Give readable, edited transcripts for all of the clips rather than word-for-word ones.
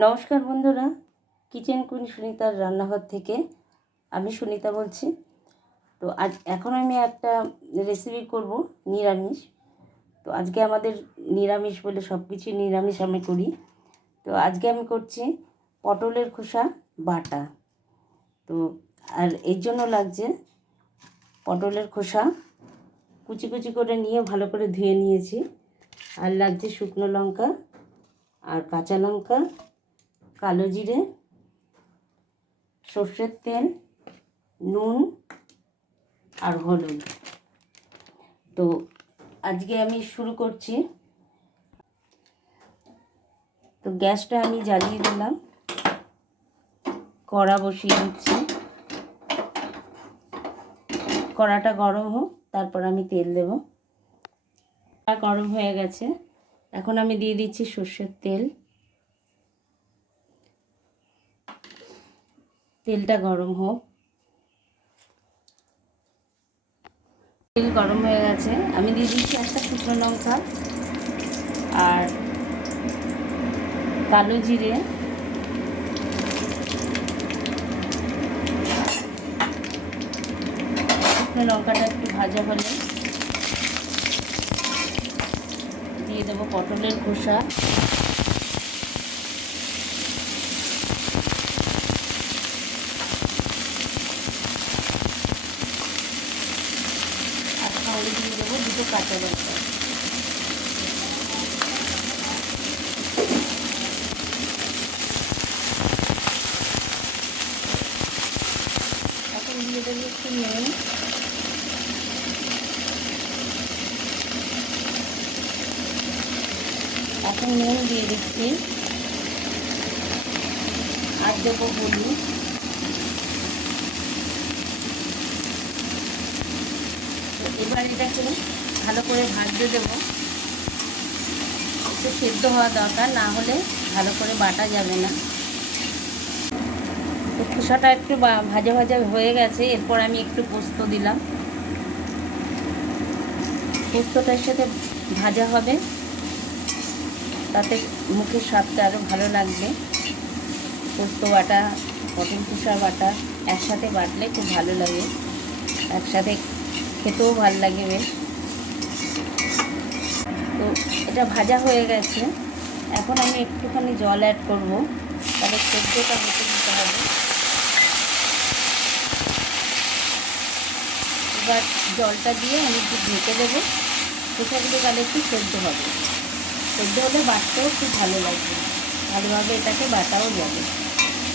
নমস্কার বন্ধুরা, kitchen queen সুনিতার রান্নাঘর থেকে আমি সুনিতা বলছি। তো এখন আমি একটা রেসিপি করব নিরামিষ। তো আজকে আমাদের নিরামিষ বলে সব কিছু নিরামিষ আমি করি। তো আজকে আমি করছি পটলের খোসা বাটা। তো আর এর জন্য লাগছে পটলের খোসা কুচি কুচি করে নিয়ে ভালো করে ধুয়ে নিয়েছি, আর লাগছে শুকনো লঙ্কা আর কাঁচা লঙ্কা, কালো জিরে, সর্ষের তেল, নুন আর হলুদ। তো আজকে আমি শুরু করছি। তো গ্যাসটা আমি জ্বালিয়ে দিলাম, কড়া বসিয়ে দিচ্ছি। কড়াটা গরম হোক, তারপর আমি তেল দেব। কড়া গরম হয়ে গেছে, এখন আমি দিয়ে দিচ্ছি সর্ষের তেল। তেলটা গরম হোক। তেল গরম হয়ে গেছে, আমি দিয়ে দিচ্ছি একটা শুকনো লঙ্কা আর কালো জিরে, শুকনো লঙ্কাটা একটু ভাজা হলে দিয়ে দেবো পটলের খোসা। আর সঙ্গে দিয়ে দেবো দুটো কাঁচা লঙ্কা। এখন দিয়ে দেবো একটু নুন, এখন নুন দিয়ে দিচ্ছি, আর দেবো হলুদ। তো এবার এটাকে ভালো করে ভাজতে দেবো। একটু সেদ্ধ হওয়া দরকার, না হলে ভালো করে বাটা যাবে না। তো খোসাটা একটু ভাজা ভাজা হয়ে গেছে, এরপর আমি একটু পোস্ত দিলাম। পোস্তটার সাথে ভাজা হবে, তাতে মুখের স্বাদটা আরও ভালো লাগবে। পোস্ত বাটা, পটল খোসা বাটা একসাথে বাটলে খুব ভালো লাগে, একসাথে খেতেও ভালো লাগে বেশ। তো এটা ভাজা হয়ে গেছে, এখন আমি একটুখানি জল অ্যাড করব, তাহলে সেদ্ধটা হতে দিতে হবে। এবার জলটা দিয়ে আমি একটু ঢেকে দেবো, খোসাগুলো তাহলে একটু সেদ্ধ হবে। সেদ্ধ হলে বাটতেও খুব ভালো লাগবে, ভালোভাবে এটাকে বাটাও যাবে।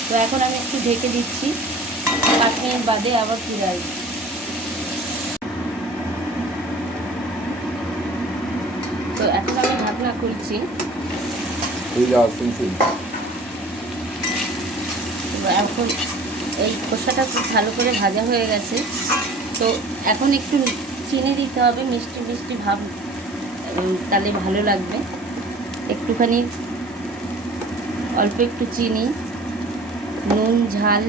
তো এখন আমি একটু ঢেকে দিচ্ছি, 5 মিনিট বাদে আবার ফিরে আসবো। তো এখন আমি ঢাকনা খুলছি। এখন এই খোসাটা খুব ভালো করে ভাজা হয়ে গেছে। তো এখন একটু চিনি দিতে হবে, মিষ্টি মিষ্টি ভাব, তাহলে ভালো লাগবে। একটুখানি অল্প একটু চিনি, নুন ঝাল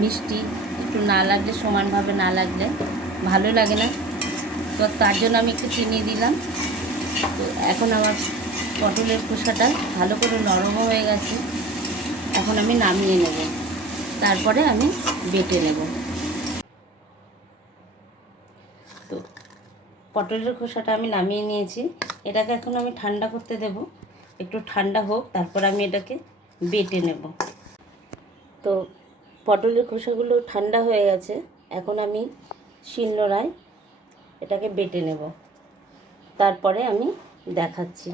মিষ্টি একটু না লাগলে, সমানভাবে না লাগলে ভালো লাগে না। তো তার জন্য আমি একটু চিনি দিলাম। তো এখন আমার পটলের খোসাটা ভালো করে নরমও হয়ে গেছে, এখন আমি নামিয়ে নেব, তারপরে আমি বেটে নেব। তো পটলের খোসাটা আমি নামিয়ে নিয়েছি, এটাকে এখন আমি ঠান্ডা করতে দেব। একটু ঠান্ডা হোক, তারপর আমি এটাকে বেটে নেব। তো পটলের খোসাগুলো ঠান্ডা হয়ে গেছে, এখন আমি শিলনোড়ায় এটাকে বেটে নেব, তারপরে আমি দেখাচ্ছি।